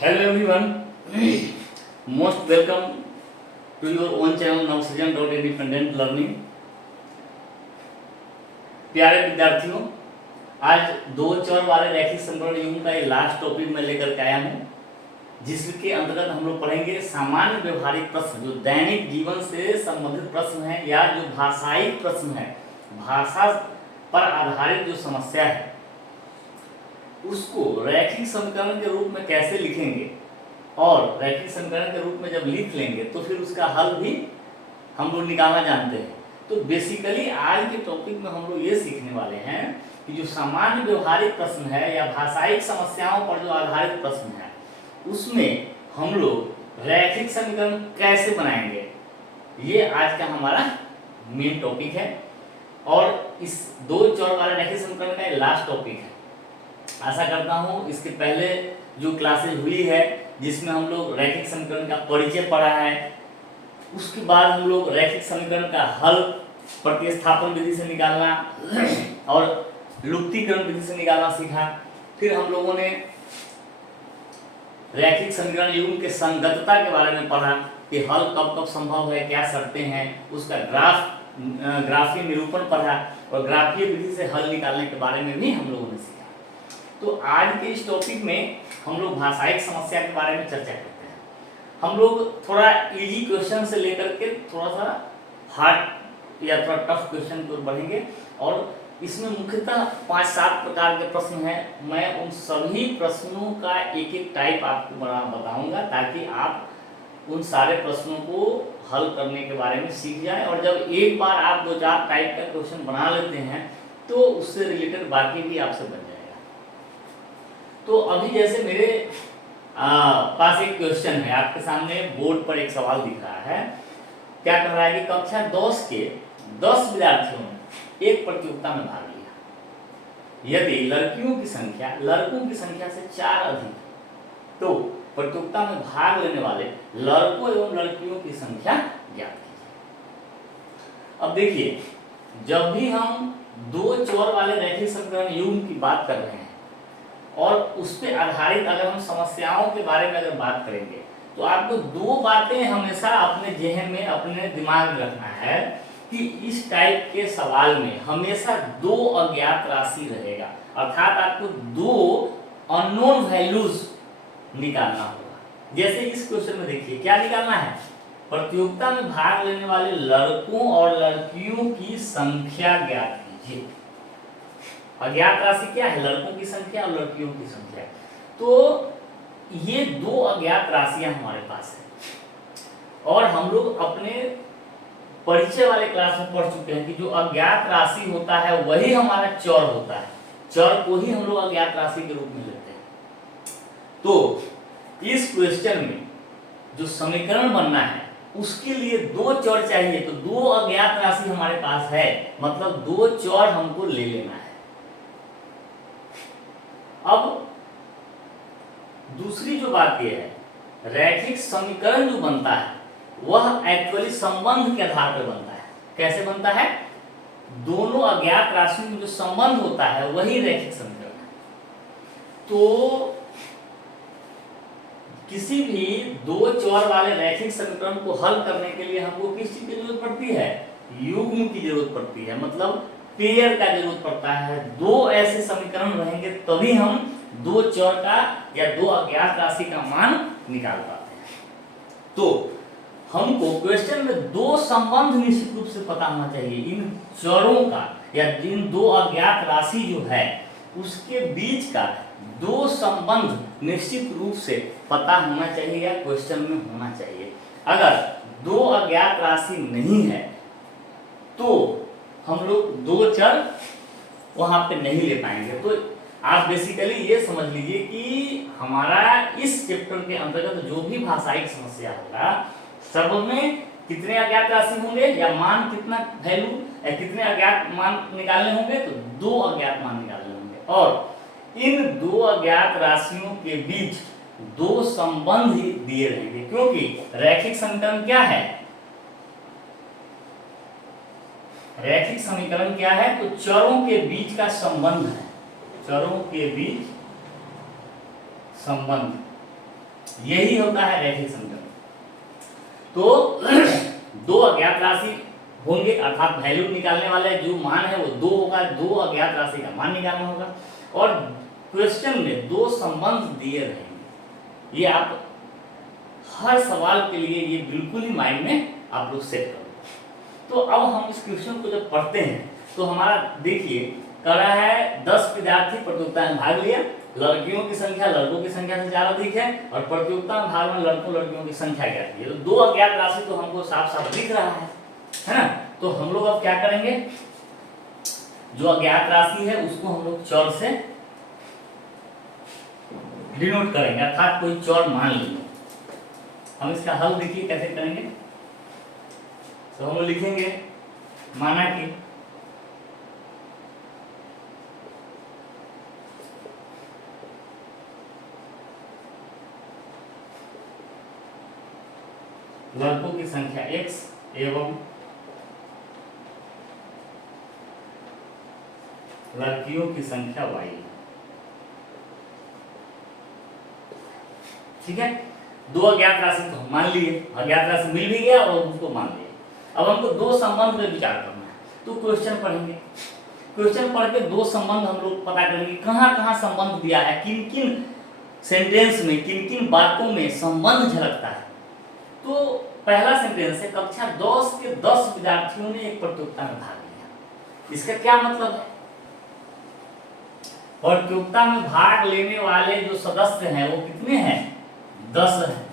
Hello everyone, most welcome to your own channel Navsrijan.independent learning। प्यारे विद्यार्थियों, आज दो चर वाले रैखिक समीकरण युग्म का ये लास्ट टॉपिक मैं लेकर के आया हूँ, जिसके अंतर्गत हम लोग पढ़ेंगे सामान्य व्यवहारिक प्रश्न, जो दैनिक जीवन से संबंधित प्रश्न है या जो भाषाई प्रश्न है, भाषा पर आधारित जो समस्या है उसको रैखिक समीकरण के रूप में कैसे लिखेंगे, और रैखिक समीकरण के रूप में जब लिख लेंगे तो फिर उसका हल भी हम लोग निकालना जानते हैं। तो बेसिकली आज के टॉपिक में हम लोग ये सीखने वाले हैं कि जो सामान्य व्यवहारिक प्रश्न है या भाषाई समस्याओं पर जो आधारित प्रश्न है उसमें हम लोग रैखिक समीकरण कैसे बनाएंगे, ये आज का हमारा मेन टॉपिक है और इस दो चर वाले रैखिक समीकरण का लास्ट टॉपिक है। आशा करता हूँ इसके पहले जो क्लासेज हुई है जिसमें हम लोग रैखिक समीकरण का परिचय पढ़ा है, उसके बाद हम लोग रैखिक समीकरण का हल प्रतिस्थापन विधि से निकालना और लुप्तीकरण विधि से निकालना सीखा। फिर हम लोगों ने रैखिक समीकरण युग्म के संगतता के बारे में पढ़ा कि हल कब कब संभव है, क्या शर्तें हैं, उसका ग्राफीय निरूपण पढ़ा और ग्राफीय विधि से हल निकालने के बारे में भी हम लोगों ने सीखा। तो आज के इस टॉपिक में हम लोग भाषाई समस्या के बारे में चर्चा करते हैं। हम लोग थोड़ा इजी क्वेश्चन से लेकर के थोड़ा सा हार्ड या थोड़ा टफ क्वेश्चन की ओर बढ़ेंगे और इसमें मुख्यतः 5-7 प्रकार के प्रश्न हैं। मैं उन सभी प्रश्नों का एक एक टाइप आपको बताऊंगा ताकि आप उन सारे प्रश्नों को हल करने के बारे में सीख जाएं, और जब एक बार आप 2-4 टाइप का क्वेश्चन बना लेते हैं तो उससे रिलेटेड बाकी भी आपसे बन जाएगा। तो अभी जैसे मेरे पास एक क्वेश्चन है, आपके सामने बोर्ड पर एक सवाल दिख रहा है। क्या कह रहा है कि कक्षा 10 के 10 विद्यार्थियों ने एक प्रतियोगिता में भाग लिया। यदि लड़कियों की संख्या लड़कों की संख्या से 4 अधिक, तो प्रतियोगिता में भाग लेने वाले लड़कों एवं लड़कियों की संख्या ज्ञात कीजिए। अब देखिए, जब भी हम दो चर वाले रैखिक समीकरण युग्म की बात कर रहे हैं और उस पर आधारित अगर हम समस्याओं के बारे में अगर बात करेंगे तो आपको दो बातें हमेशा अपने जेहन में, अपने दिमाग में रखना है कि इस टाइप के सवाल में हमेशा दो अज्ञात राशि रहेगा, अर्थात आपको दो अननोन वैल्यूज निकालना होगा। जैसे इस क्वेश्चन में देखिए क्या निकालना है, प्रतियोगिता में भाग लेने वाले लड़कों और लड़कियों की संख्या ज्ञात कीजिए। अज्ञात राशि क्या है, लड़कों की संख्या और लड़कियों की संख्या। तो ये दो अज्ञात राशियां हमारे पास है और हम लोग अपने परिचय वाले क्लास में पढ़ चुके हैं कि जो अज्ञात राशि होता है वही हमारा चर होता है, चर को ही हम लोग अज्ञात राशि के रूप में लेते हैं। तो इस क्वेश्चन में जो समीकरण बनना है उसके लिए दो चर चाहिए, तो दो अज्ञात राशि हमारे पास है, मतलब दो चर हमको ले लेना है। अब दूसरी जो बात यह है, रैखिक समीकरण जो बनता है वह एक्चुअली संबंध के आधार पर बनता है। कैसे बनता है, दोनों अज्ञात राशियों में जो संबंध होता है वही रैखिक समीकरण है। तो किसी भी दो चर वाले रैखिक समीकरण को हल करने के लिए हमको किस चीज की जरूरत पड़ती है, युग्म की जरूरत पड़ती है, मतलब पेयर का जरूरत पड़ता है। दो ऐसे समीकरण रहेंगे तभी हम दो चर का या दो अज्ञात राशि का मान निकाल पाते हैं। तो हमको क्वेश्चन में दो संबंध निश्चित रूप से पता होना चाहिए, इन चरों का या इन दो अज्ञात राशि जो है उसके बीच का दो संबंध निश्चित रूप से पता होना चाहिए या क्वेश्चन में होना चाहिए। अगर दो अज्ञात राशि नहीं है तो हम लोग दो चर वहां पे नहीं ले पाएंगे। तो आप बेसिकली ये समझ लीजिए कि हमारा इस चैप्टर के अंतर्गत जो भी भाषाई समस्या होगा सब में कितने अज्ञात राशि होंगे या मान कितना वैल्यू या कितने अज्ञात मान निकालने होंगे, तो दो अज्ञात मान निकालने होंगे और इन दो अज्ञात राशियों के बीच दो संबंध ही दिए रहेंगे, क्योंकि रैखिक समीकरण क्या है, रैखिक समीकरण क्या है, तो चरों के बीच का संबंध है, चरों के बीच संबंध। यही होता है रैखिक समीकरण। तो दो अज्ञात राशि होंगे, अर्थात वैल्यू निकालने वाले जो मान है वो 2 होगा, 2 अज्ञात राशि का मान निकालना होगा, और क्वेश्चन में 2 संबंध दिए रहेंगे। ये आप हर सवाल के लिए ये बिल्कुल ही माइंड में आप लोग सेट करो। तो अब हम इस क्वेश्चन को जब पढ़ते हैं तो हमारा देखिए कह रहा है 10 विद्यार्थी प्रतियोगिता में भाग लिया, लड़कियों की संख्या लड़कों की संख्या से ज्यादा अधिक है, और प्रतियोगिता में भाग में लड़कों लड़कियों की संख्या ज्ञात है। तो 2 अज्ञात राशि तो हमको साफ साफ दिख रहा है ना। तो हम लोग अब क्या करेंगे, जो अज्ञात राशि है उसको हम लोग चर से डिनोट करेंगे, अर्थात कोई चर मान लेंगे। हम इसका हल देखिए कैसे करेंगे। तो हम लोग लिखेंगे माना कि लड़कों की संख्या x एवं लड़कियों की संख्या y। ठीक है, 2 अज्ञात राशि तो हम मान लिए, अज्ञात राशि मिल भी गया और उसको मान लिया। अब हमको 2 संबंध पे विचार करना है। तो क्वेश्चन पढ़ेंगे, क्वेश्चन पढ़ के 2 संबंध हम लोग पता करेंगे कहाँ कहाँ संबंध दिया है, किन किन सेंटेंस में किन किन बातों में संबंध झलकता है। तो पहला सेंटेंस है कक्षा 10 के 10 विद्यार्थियों ने एक प्रतियोगिता में भाग लिया। इसका क्या मतलब है, प्रतियोगिता में भाग लेने वाले जो सदस्य हैं वो कितने हैं, 10 हैं।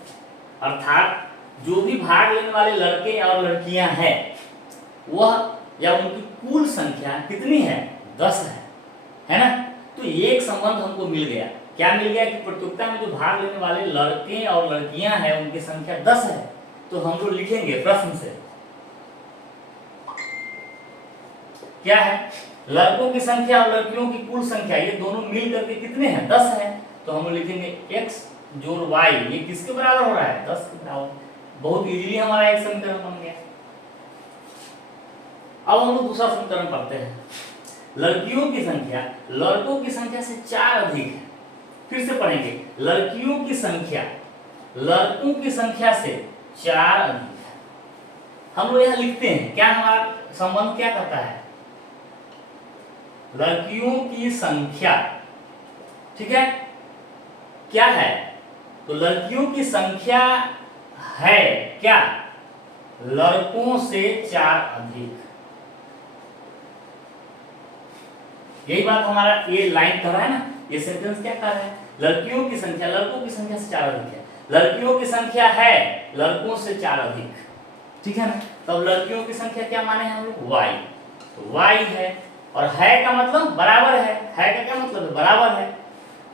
अर्थात जो भी भाग लेने वाले लड़के और लड़कियां हैं वह या उनकी कुल संख्या कितनी है, 10 है ना। तो एक संबंध हमको मिल गया, क्या मिल गया कि प्रतियोगिता में जो भाग लेने वाले लड़के और लड़कियां हैं उनकी संख्या 10 है। तो हम लोग लिखेंगे प्रश्न से क्या है, लड़कों की संख्या और लड़कियों की कुल संख्या ये दोनों मिल करके कितने हैं, 10 है। तो हम लोग लिखेंगे x जोड़ y, ये किसके बराबर हो रहा है, 10 के बराबर। बहुत इजीली हमारा एक समीकरण बन गया। अब हम लोग दूसरा समीकरण पढ़ते हैं, लड़कियों की संख्या लड़कों की संख्या से 4 अधिक है। फिर से पढ़ेंगे, लड़कियों की संख्या लड़कों की संख्या से 4 अधिक है। हम लोग यहां लिखते हैं क्या, हमारा संबंध क्या कहता है, लड़कियों की संख्या, ठीक है, क्या है, तो लड़कियों की संख्या है क्या, लड़कों से 4 अधिक। यही बात हमारा ये लाइन कर रहा है ना, ये सेंटेंस क्या कर रहा है, लड़कियों की संख्या लड़कों की संख्या से 4 अधिक है, लड़कियों की संख्या है लड़कों से 4 अधिक, ठीक है ना। तब लड़कियों की संख्या क्या माने हैं हम लोग, y। तो y है, और है का मतलब बराबर है का क्या मतलब है, बराबर है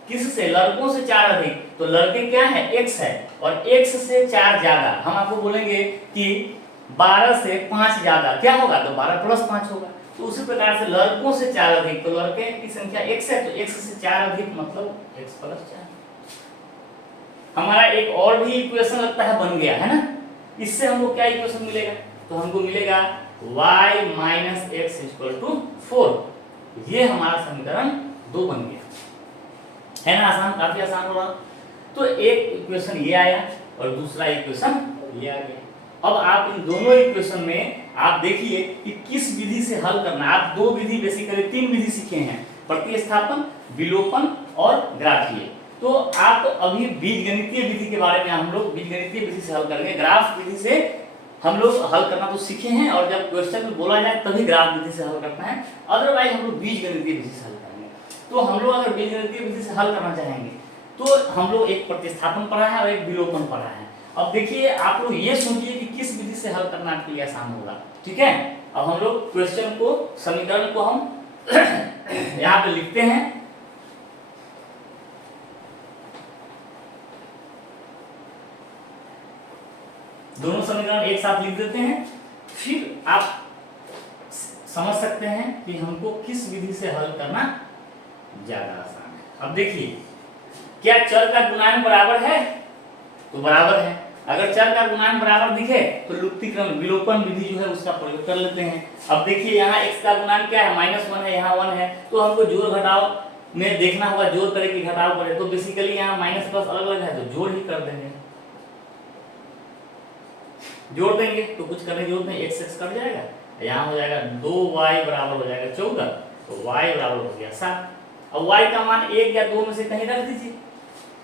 किससे, लड़कों से 4 अधिक। तो लड़के क्या है, x है, और x से 4 ज्यादा। हम आपको बोलेंगे कि 12 से 5 ज्यादा क्या होगा, तो 12 + 5 होगा। तो उसी प्रकार से लड़कों से 4 अधिक, तो लड़के की संख्या x है, तो x से 4 अधिक मतलब x + 4। हमारा एक और भी इक्वेशन लगता है बन गया है ना। इससे हमको क्या इक्वेशन मिलेगा, तो हमको मिलेगा y - x = 4। ये हमारा समीकरण 2 बन गया, है ना। आसान, काफी आसान हो रहा। तो एक इक्वेशन ये आया और दूसरा इक्वेशन ये आ गया। अब आप इन दोनों इक्वेशन में आप देखिए कि किस विधि से हल करना है। आप 2 विधि बेसिकली 3 विधि सीखे हैं, प्रतिस्थापन, विलोपन और ग्राफीय। तो आप अभी बीजगणितीय विधि के बारे में हम लोग बीजगणितीय विधि से हल करेंगे। ग्राफ विधि से हम लोग हल करना तो सीखे हैं, और जब क्वेश्चन में बोला जाए तभी ग्राफ विधि से हल करना है, अदरवाइज हम लोग बीजगणितीय विधि से हल करेंगे। तो हम लोग अगर बीजगणितीय विधि से हल करना चाहेंगे तो हम लोग एक प्रतिस्थापन पढ़ा है और एक विलोपन पढ़ा है। अब देखिए आप लोग ये सोचिए कि किस विधि से हल करना आपके लिए आसान होगा, ठीक है। अब हम लोग क्वेश्चन को, समीकरण को हम यहाँ पे लिखते हैं। दोनों समीकरण एक साथ लिख देते हैं, फिर आप समझ सकते हैं कि हमको किस विधि से हल करना ज्यादा आसान है। अब देखिए, क्या चर का गुणांक बराबर है, तो बराबर है। अगर चर का गुणांक बराबर दिखे तो लुप्तीक्रम विलोपन विधि जो है उसका प्रयोग कर लेते हैं। अब देखिए यहाँ x का गुणांक क्या है, -1 है, यहाँ 1 है, तो हमको जोड़ घटाव में देखना होगा जोड़ करे कि घटाव करे, तो बेसिकली यहाँ माइनस प्लस अलग अलग है तो जोड़ ही कर देंगे, जोड़ देंगे तो कुछ करने की जरूरत नहीं, x x कट जाएगा, यहाँ हो जाएगा 2y बराबर हो जाएगा 14, तो y बराबर हो गया 7। अब y का मान 1 या 2 में से कहीं रख दीजिए,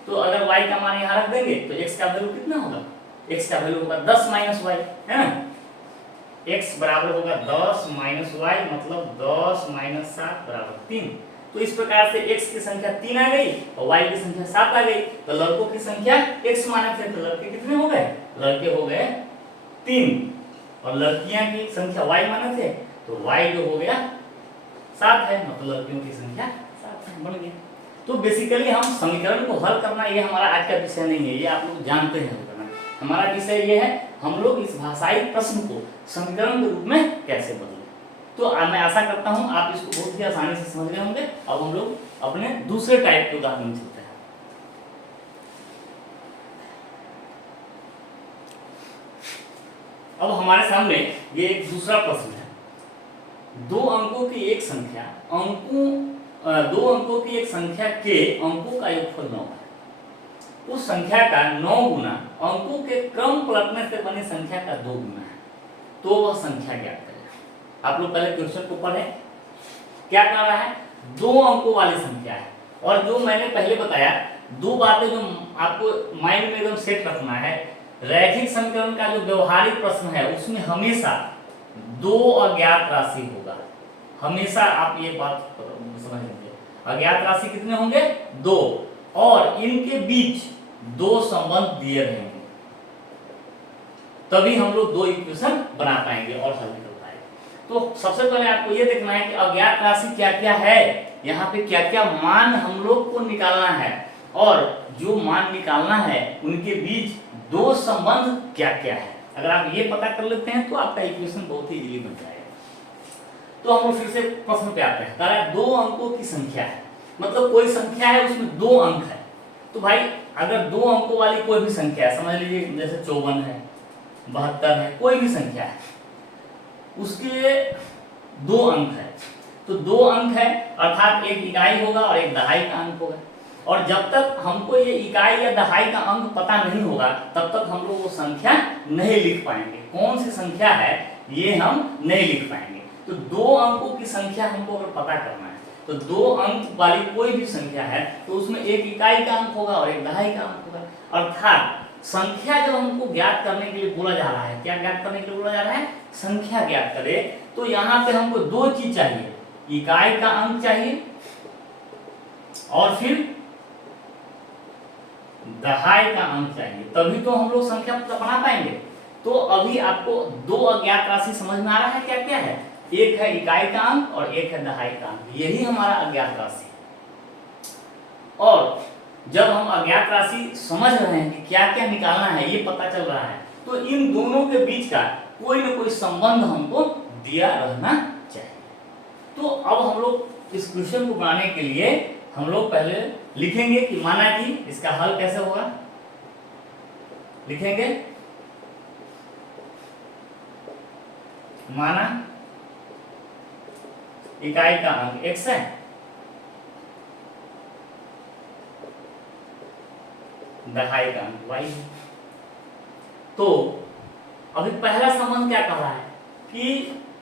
तो अगर y का मान यहाँ रख देंगे तो x का वैल्यू कितना होगा, x का वैल्यू होगा 10 माइनस y, है ना, x बराबर होगा 10 माइनस y, मतलब 10 माइनस 7 बराबर 3। तो इस प्रकार से x की संख्या 3 आ गई और y की संख्या 7 आ गई, तो लड़कों की संख्या x माने थे तो लड़के कितने हो गए, लड़के हो गए 3, और लड़कियां की संख्या y माने थे तो y जो हो गया 7 है, मतलब लड़कियों की संख्या 7 है, बन गया। तो बेसिकली हम समीकरण को हल करना ये हमारा आज का विषय नहीं है, ये आप लोग जानते हैं हल करना। हमारा विषय ये है हम लोग इस भाषाई प्रश्न को समीकरण के रूप में कैसे बदलें। तो मैं आशा करता हूं आप इसको बहुत ही आसानी से समझ गए होंगे। अब हम लोग अपने दूसरे टाइप के उदाहरण में चलते हैं। अब हमारे सामने ये एक दूसरा प्रश्न है, दो अंकों की एक संख्या के अंकों का योगफल 9 है, उस संख्या का 9 गुना अंकों के क्रम पलटने से बनी संख्या का 2 गुना है, तो वह संख्या ज्ञात करें। आप लोग पहले क्वेश्चन को पढ़ें, क्या कर रहा है, 2 अंकों वाली संख्या है, और जो मैंने पहले बताया 2 बातें जो आपको माइंड में एकदम सेट रखना है, रैखिक समीकरण का जो व्यवहारिक प्रश्न है उसमें हमेशा 2 अज्ञात राशि होगा, हमेशा आप ये बात समझ लीजिए। अज्ञात राशि कितने होंगे, 2, और इनके बीच 2 संबंध दिए रहेंगे, तभी हम लोग 2 इक्वेशन बना पाएंगे और हल कर पाएंगे। तो सबसे पहले आपको ये देखना है कि अज्ञात राशि क्या क्या है, यहाँ पे क्या क्या मान हम लोग को निकालना है, और जो मान निकालना है उनके बीच 2 संबंध क्या क्या है। अगर आप ये पता कर लेते हैं तो आपका इक्वेशन बहुत ही इजीली बन जाएगा। तो हम लोग फिर से प्रश्न पे आते हैं, कह रहा है 2 अंकों की संख्या है, मतलब कोई संख्या है उसमें 2 अंक है। तो भाई अगर 2 अंकों वाली कोई भी संख्या है, समझ लीजिए जैसे 54 है, 72 है, कोई भी संख्या है, उसके 2 अंक है, तो 2 अंक है अर्थात एक इकाई होगा और एक दहाई का अंक होगा। और जब तक हमको ये इकाई या दहाई का अंक पता नहीं होगा तब तक हम लोग वो संख्या नहीं लिख पाएंगे, कौन सी संख्या है ये हम नहीं लिख पाएंगे। तो 2 अंकों की संख्या हमको अगर पता करना है तो 2 अंक वाली कोई भी संख्या है तो उसमें एक इकाई का अंक होगा और एक दहाई का अंक होगा। अर्थात संख्या जब हमको ज्ञात करने के लिए बोला जा रहा है, क्या ज्ञात करने के लिए बोला जा रहा है, संख्या ज्ञात करे, तो यहाँ पे हमको 2 चीज चाहिए, इकाई का अंक चाहिए और फिर दहाई का अंक चाहिए, तभी तो हम लोग संख्या बना पाएंगे। तो अभी आपको 2 अज्ञात राशि समझ में आ रहा है क्या क्या है, एक है इकाई का अंक और एक है दहाई का अंक, यही हमारा अज्ञात राशि है। और जब हम अज्ञात राशि समझ रहे हैं कि क्या क्या निकालना है ये पता चल रहा है, तो इन दोनों के बीच का कोई ना कोई संबंध हमको दिया रहना चाहिए। तो अब हम लोग इस क्वेश्चन को बनाने के लिए हम लोग पहले लिखेंगे कि माना कि इसका हल कैसे होगा, लिखेंगे माना इकाई का अंक x है, दहाई का अंक y है। तो अभी पहला संबंध क्या कह रहा है कि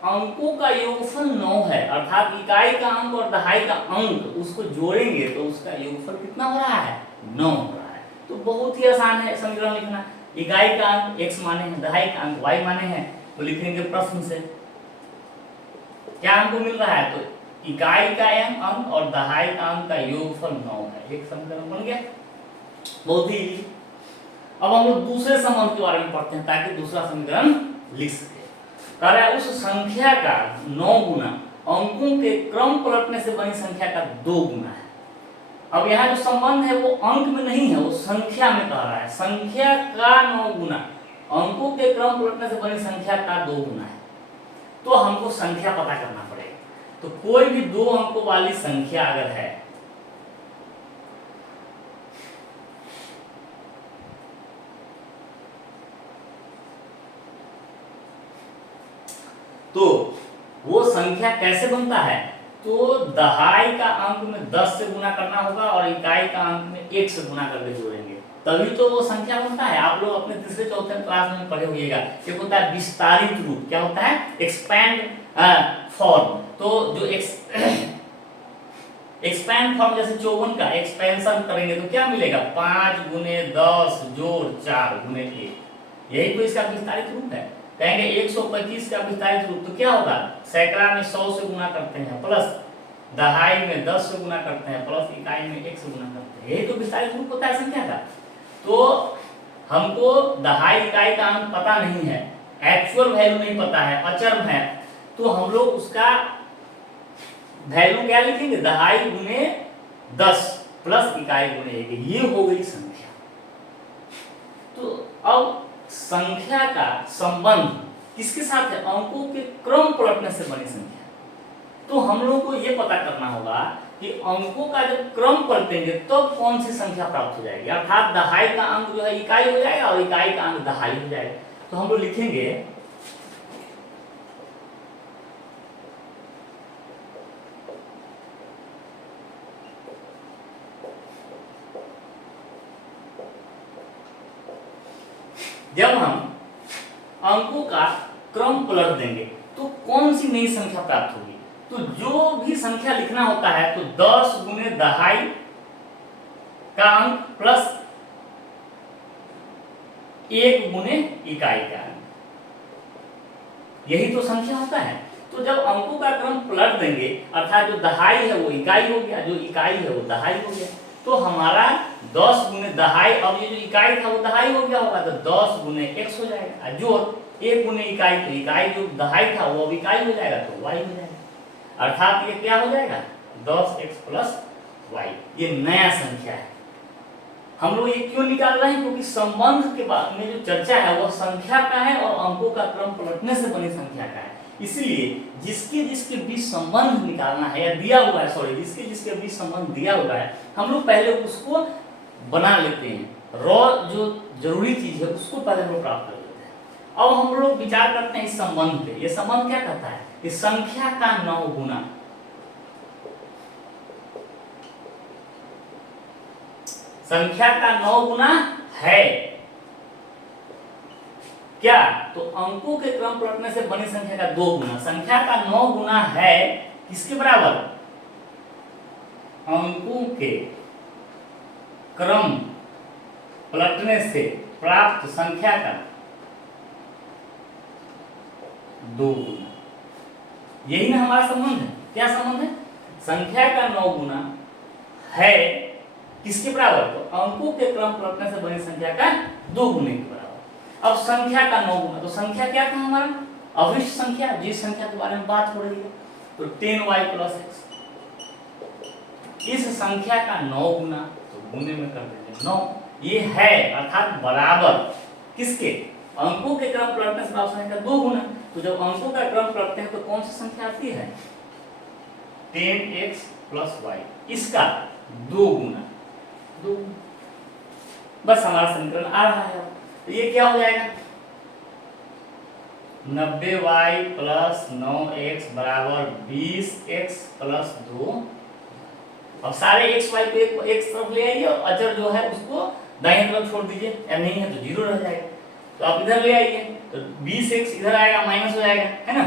अंकों का योगफल 9 है, अर्थात इकाई का अंक और दहाई का अंक उसको जोड़ेंगे तो उसका योगफल कितना हो रहा है, 9 हो रहा है। तो बहुत ही आसान है समीकरण लिखना, इकाई का अंक x माने हैं, दहाई का अंक y माने हैं, तो लिखेंगे प्रश्न से क्या हमको मिल रहा है, तो इकाई का अंक और दहाई का अंक का योगफल 9 है, एक समीकरण बन गया, बहुत ही। अब हम लोग दूसरे संबंध के बारे में पढ़ते हैं ताकि दूसरा समीकरण लिख सके। कह रहा है उस संख्या का 9 गुना अंकों के क्रम पलटने से बनी संख्या का 2 गुना है। अब यहाँ जो संबंध है वो अंक में नहीं है, वो संख्या में कह रहा है, संख्या का 9 गुना अंकों के क्रम पलटने से बनी संख्या का 2 गुना है। तो हमको संख्या पता करना पड़ेगा। तो कोई भी 2 अंकों वाली संख्या अगर है तो वो संख्या कैसे बनता है, तो दहाई का अंक में 10 से गुना करना होगा और इकाई का अंक में 1 से गुना करके जोड़ेंगे, तभी तो वो संख्या बनता है। आप लोग अपने तीसरे चौथे क्लास में पढ़े होइएगा, एक होता है विस्तारित रूप, क्या होता है, एक्सपैंड फॉर्म। तो जो एक्सपैंड फॉर्म जैसे 54 का एक्सपेंशन करेंगे तो क्या मिलेगा, 5 गुने 10 जोड़ 4 गुने 1, यही तो इसका विस्तारित रूप है। कहेंगे 125 का विस्तारित रूप तो क्या होगा, सैकड़ा में 100 से गुना करते हैं प्लस दहाई में 10 से गुना करते हैं प्लस इकाई में 1 से गुना करते हैं, यही तो विस्तारित रूप होता है संख्या का। तो हमको दहाई इकाई का अंक पता नहीं है, एक्चुअल वैल्यू नहीं पता है, अचर है, तो हम लोग उसका वैल्यू क्या लिखेंगे, दहाई गुने 10 प्लस इकाई गुने 1, ये हो गई संख्या। तो अब संख्या का संबंध किसके साथ है, अंकों के क्रम पलटने से बनी संख्या। तो हम लोग को ये पता करना होगा कि अंकों का जब क्रम पलटेंगे तो कौन सी संख्या प्राप्त हो जाएगी, अर्थात दहाई का अंक जो है इकाई हो जाएगा और इकाई का अंक दहाई हो जाएगा। तो हम लोग लिखेंगे जब हम अंकों का क्रम पलट देंगे तो कौन सी नई संख्या प्राप्त होगी, तो जो भी संख्या लिखना होता है तो 10 गुने दहाई का अंक प्लस 1 गुने इकाई का अंक, यही तो संख्या होता है। तो जब अंकों का क्रम पलट देंगे अर्थात जो दहाई है वो इकाई हो गया, जो इकाई है वो दहाई हो गया, तो हमारा 10 गुने दहाई, अब ये जो इकाई था वो दहाई हो गया होगा तो 10 गुने x हो जाएगा, जो 1 गुने इकाई, तो इकाई जो दहाई था वो अब इकाई हो जाएगा तो y हो जाएगा, अर्थात ये क्या हो जाएगा 10x प्लस y, ये नया संख्या है। हम लोग ये क्यों निकाल रहे हैं, क्योंकि संबंध के बाद में जो चर्चा है वह संख्या का है और अंकों का क्रम पलटने से बनी संख्या का है, इसलिए जिसके जिसके बीच संबंध निकालना है या दिया हुआ है, सॉरी जिसके जिसके बीच संबंध दिया हुआ है हम लोग पहले उसको बना लेते हैं, रॉ जो जरूरी चीज है उसको पहले हम लोग प्राप्त कर लेते हैं। अब हम लोग विचार करते हैं इस संबंध पे, ये संबंध क्या कहता है कि संख्या का 9 गुना, संख्या का 9 गुना है क्या, तो अंकों के क्रम पलटने से बनी संख्या का 2 गुना, संख्या का 9 गुना है किसके बराबर, अंकों के क्रम पलटने से प्राप्त संख्या का 2 गुना, यही ना हमारा संबंध है। क्या संबंध है, संख्या का 9 गुना है किसके बराबर, तो अंकों के क्रम पलटने से बनी संख्या का 2 गुने के बराबर। अब संख्या का 9 गुना, तो संख्या क्या था हमारा, अविष्ट संख्या, जिस संख्या के बारे में बात हो रही है, तो 10y प्लस x, इस संख्या का 9 गुना, तो गुने में कर देंगे 9, ये है अर्थात बराबर किसके, अंकों के क्रम पलटने से प्राप्त संख्या का 2 गुना। तो जब अंकों का क्रम पलटते हैं तो कौन सी संख्या आती है, 10x प्लस y, इसका 2 गुना, 2, बस हमारा समीकरण आ रहा है। तो ये क्या हो जाएगा, 90y प्लस 9x बराबर 20x प्लस 2। अब सारे x y को एक तरफ ले आइए और अचर जो है उसको दाहिने तरफ छोड़ दीजिए, या नहीं है तो 0 रह जाएगा, तो आप इधर ले आइए तो 20x इधर आएगा माइनस हो जाएगा, है ना,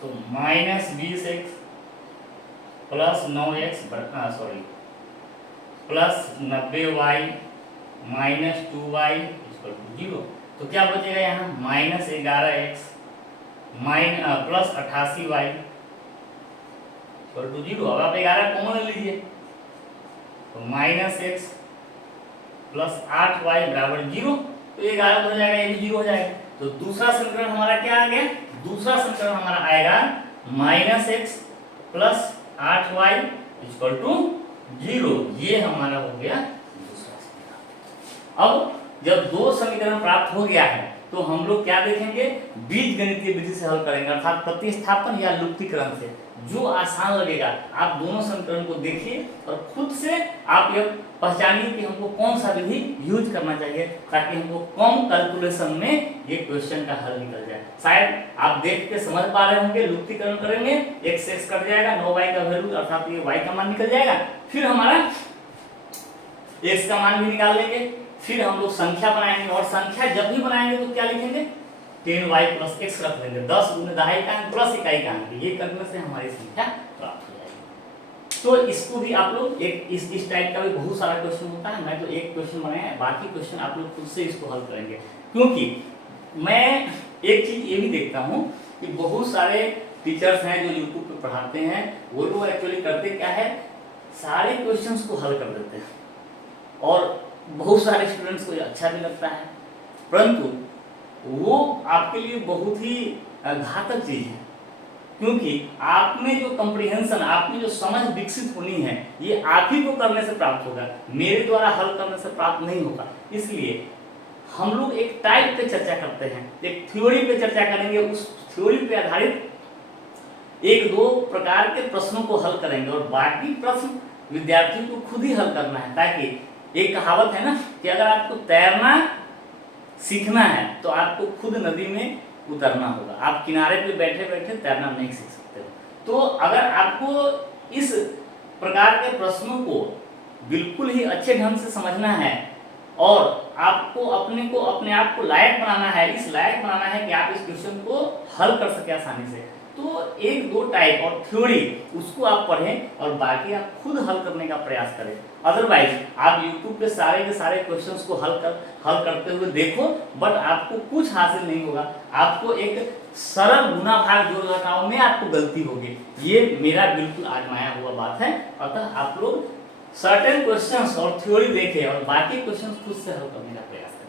तो minus 20x plus 9x sorry plus 90y minus 2y equal to 0, तो क्या बचेगा यहाँ minus 11x plus 88y equal to 0। अब आप 11 कॉमन लीजिए तो माइनस x प्लस 8y बराबर 0, तो 11 हो जाएगा, ये भी 0 हो जाएगा। तो दूसरा समीकरण हमारा क्या आ गया, दूसरा समीकरण हमारा आएगा minus x plus 8y equal to 0, ये हमारा हो गया दूसरा समीकरण। अब जब 2 समीकरण प्राप्त हो गया है तो हम लोग क्या देखेंगे, बीज गणितीय विधि से हल करेंगे, अर्थात प्रतिस्थापन या लुप्तीकरण से। जो आसान लगेगा आप दोनों समीकरण को देखिए और खुद से आप यह पहचानिए कि हमको कौन सा विधि यूज करना चाहिए, ताकि हमको कम कैलकुलेशन में ये क्वेश्चन का हल निकल जाए। शायद आप देख के समझ पा रहे होंगे, लुप्तीकरण करेंगे, x से x कट जाएगा, 9y का वैल्यू अर्थात ये y का मान निकल जाएगा, फिर हमारा x का मान भी निकाल लेंगे, फिर हम लोग संख्या बनाएंगे, और संख्या जब भी बनाएंगे तो क्या लिखेंगे, 10y प्लस x रख लेंगे, 10 गुने दहाई का अंक प्लस इकाई का अंक, ये करने से हमारी संख्या प्राप्त हो जाएगी। तो इसको भी आप लोग एक इस टाइप का भी बहुत सारा क्वेश्चन होता है, मैं तो एक क्वेश्चन बनाया, बाकी क्वेश्चन आप लोग खुद से इसको हल करेंगे। क्योंकि मैं एक चीज ये भी देखता हूँ कि बहुत सारे टीचर्स हैं जो यूट्यूब पे पढ़ाते हैं, वो लोग एक्चुअली करते क्या है, सारे क्वेश्चंस को हल कर देते हैं, और बहुत सारे स्टूडेंट्स को अच्छा भी लगता है, परंतु वो आपके लिए बहुत ही घातक चीज है। क्योंकि आप में जो कॉम्प्रिहेंशन, आप में जो समझ विकसित होनी है, ये आप ही को करने से प्राप्त होगा, मेरे द्वारा हल करने से प्राप्त नहीं होगा। इसलिए हम लोग एक टाइप पे चर्चा करते हैं, एक थ्योरी पे चर्चा करेंगे, उस थ्योरी पे आधारित एक दो प्रकार के प्रश्नों को हल करेंगे, और बाकी प्रश्न विद्यार्थियों को खुद ही हल करना है। ताकि एक कहावत है ना कि अगर आपको तैरना सीखना है तो आपको खुद नदी में उतरना होगा, आप किनारे पे बैठे बैठे तैरना नहीं सीख सकते हो। तो अगर आपको इस प्रकार के प्रश्नों को बिल्कुल ही अच्छे ढंग से समझना है, और आपको अपने आप को लायक बनाना है, इस लायक बनाना है कि आप इस क्वेश्चन को हल कर सके आसानी से, तो एक दो टाइप और थ्योरी उसको आप पढ़ें और बाकी आप खुद हल करने का प्रयास करें। अदरवाइज आप YouTube पे सारे के सारे क्वेश्चंस को हल करते हुए देखो, बट आपको कुछ हासिल नहीं होगा, आपको एक सरल गुना भाग जोड़ घटाव में आपको गलती होगी। ये मेरा बिल्कुल आजमाया हुआ बात है। अतः आप लोग सर्टेन क्वेश्चंस और थ्योरी देखें और बाकी क्वेश्चंस खुद से हल करने का प्रयास करें।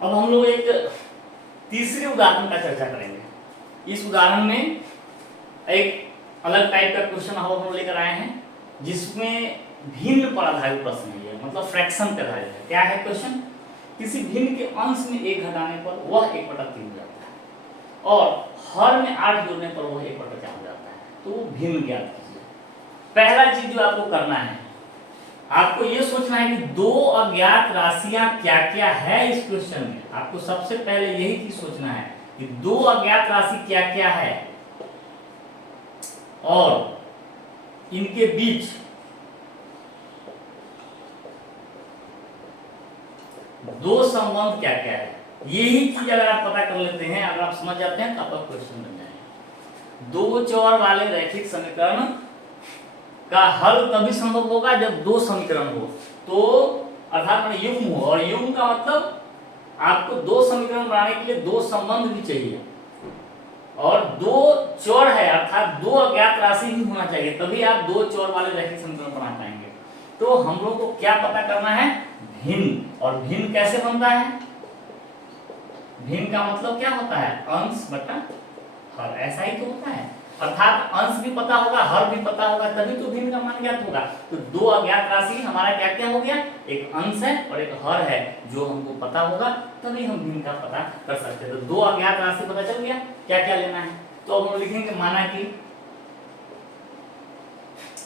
अब हम लोग एक तीसरे उदाहरण का चर्चा करेंगे। इस उदाहरण में एक अलग टाइप का क्वेश्चन हम लेकर आए हैं, जिसमें भिन्न पर आधारित प्रश्न है, मतलब फ्रैक्शन पर आधारित है। क्या है क्वेश्चन, किसी भिन्न के अंश में 1 घटाने पर वह 1/3 हो जाता है, और हर में 8 जोड़ने पर वह 1/4 हो जाता है। तो वो भिन्न ज्ञात कीजिए। पहला चीज जो आपको करना है, आपको ये सोचना है कि दो अज्ञात राशियां क्या क्या है इस क्वेश्चन में। आपको सबसे पहले यही चीज सोचना है कि दो अज्ञात राशि क्या क्या है, और इनके बीच दो संबंध क्या क्या है। यही चीज अगर आप पता कर लेते हैं, अगर आप समझ जाते हैं, तो आपका क्वेश्चन बन जाएगा। दो चौर वाले रैखिक समीकरण का हल तभी संभव होगा जब दो समीकरण हो, तो अर्थात युग्म हो, और युग्म का मतलब आपको दो समीकरण बनाने के लिए दो संबंध भी चाहिए, और दो चौर है अर्थात दो अज्ञात राशि भी होना चाहिए, तभी आप दो चौर वाले रैखिक समीकरण बना पाएंगे। तो हम लोग को क्या पता करना है, भिन्न। और भिन्न कैसे बनता है, भिन्न का मतलब क्या होता है, अंश बटा हर, ऐसा ही तो होता है। अर्थात अंश भी पता होगा, हर भी पता होगा, तभी तो भिन्न का मान ज्ञात होगा। तो दो अज्ञात राशि हमारा क्या क्या हो गया, एक अंश है और एक हर है, जो हमको पता होगा तभी हम भिन्न का पता कर सकते हैं। तो दो अज्ञात राशि पता चल गया, क्या क्या लेना है। तो अब हम लिखेंगे, माना कि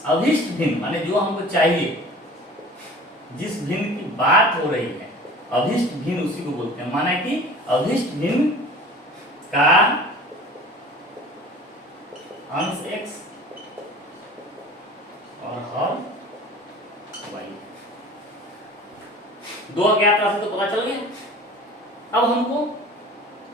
अभिष्ट भिन्न, माने जो हमको चाहिए, जिस भिन्न की बात हो रही है, अभिष्ट भिन्न उसी को बोलते हैं। माना कि अभिष्ट भिन्न का अंश x और हर y, दो अज्ञात राशि तो पता चल गया। अब हमको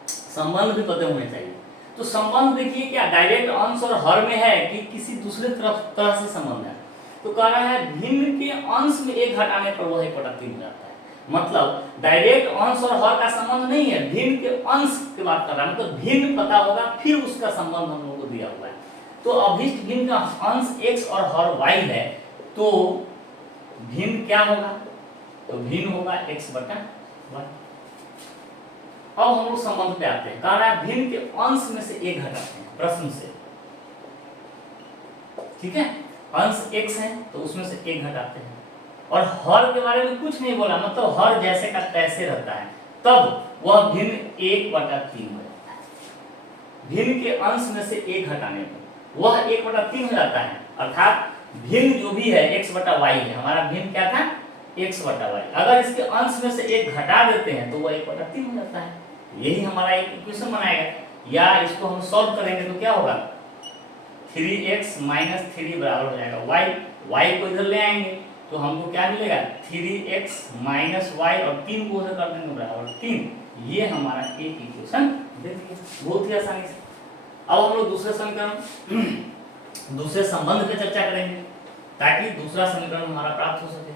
संबंध भी पता होने चाहिए। तो संबंध देखिए, क्या डायरेक्ट अंश और हर में है कि किसी दूसरे तरह से संबंध है। तो कह रहा है भिन्न के अंश में 1 घटाने पर वह 1/3 हो जाता है। मतलब डायरेक्ट अंश और हर का संबंध नहीं है, भिन्न के अंश की बात कर रहा है, मतलब भिन्न पता होगा फिर उसका संबंध हम लोग को दिया हुआ है। तो अभिष्ट भिन्न का अंश x और हर y है, तो भिन्न क्या होगा, तो भिन्न होगा x/y। अब हम लोग संबंध पे आते हैं। कह रहा है भिन्न के अंश में से 1 घटाते हैं प्रश्न से, ठीक है, अंश x है तो उसमें से 1 घटाते हैं। और हर के बारे में कुछ नहीं बोला, मतलब हर जैसे का तैसे रहता है, तब वह भिन्न 1/3 हो जाता है। भिन्न के अंश में से 1 घटाने पर वह 1/3 हो जाता है, अर्थात भिन्न जो भी है x/y है, हमारा भिन्न क्या था x/y। अगर इसके अंश में से 1 घटा देते हैं तो वह 1/3 हो जाता है। यही हमारा एक इक्वेशन बनाएगा, या इसको हम सॉल्व करेंगे तो क्या होगा 3x - 3 बराबर हो जाएगा y को इधर ले आएंगे तो हमको क्या मिलेगा 3x - y और 3 को उधर कर देंगे बराबर 3। ये हमारा एक इक्वेशन दे दिया बहुत ही आसानी से। अब हम लोग दूसरे समीकरण दूसरे संबंध पे चर्चा करेंगे ताकि दूसरा समीकरण हमारा प्राप्त हो सके।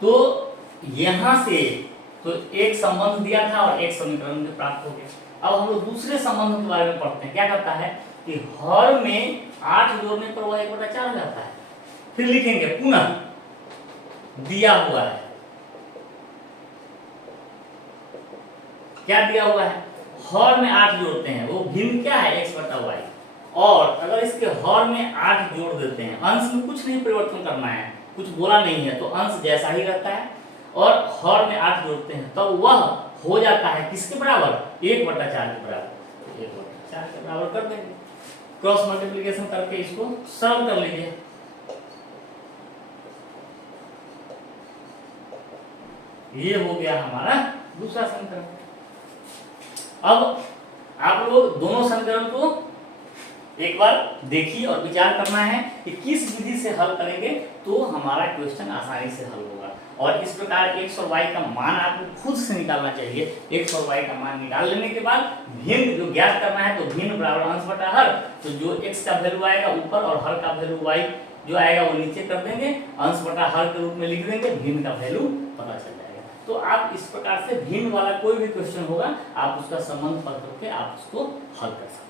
तो यहां से तो एक संबंध दिया था और एक समीकरण भी प्राप्त हो गया। अब हम लोग दूसरे संबंध के बारे में पढ़ते हैं। क्या करता है कि हर में 8 जोड़ने पर वह 1/4 हो जाता है। फिर लिखेंगे पुनः दिया हुआ है, क्या दिया हुआ है हर में 8 जोड़ते हैं, वो भिन्न क्या है x/y। और अगर इसके हर में 8 जोड़ देते हैं, अंश में कुछ नहीं परिवर्तन करना है, कुछ बोला नहीं है, तो अंश जैसा ही रहता है। और हर में 8 जोड़ते हैं तो वह हो जाता है किसके बराबर 1/4 के बराबर। तो 1/4 के बराबर कर देंगे, क्रॉस मल्टीप्लिकेशन करके इसको सरल कर लीजिए। ये हो गया हमारा दूसरा समीकरण। अब आप लोग दोनों समीकरण को एक बार देखिए और विचार करना है कि किस विधि से हल करेंगे तो हमारा क्वेश्चन आसानी से हल होगा। और इस प्रकार x और y का मान आपको खुद से निकालना चाहिए। x और y का मान निकाल लेने के बाद भिन्न जो ज्ञात करना है, तो भिन्न बराबर अंश बटा हर, तो जो x का वैल्यू आएगा ऊपर और हर का वैल्यू y जो आएगा वो नीचे कर देंगे, अंश बटा हर के रूप में लिख देंगे, भिन्न का वैल्यू पता चल जाएगा। तो आप इस प्रकार से भिन्न वाला कोई भी क्वेश्चन होगा आप उसका संबंध पकड़ के आप उसको हल कर सकते हैं।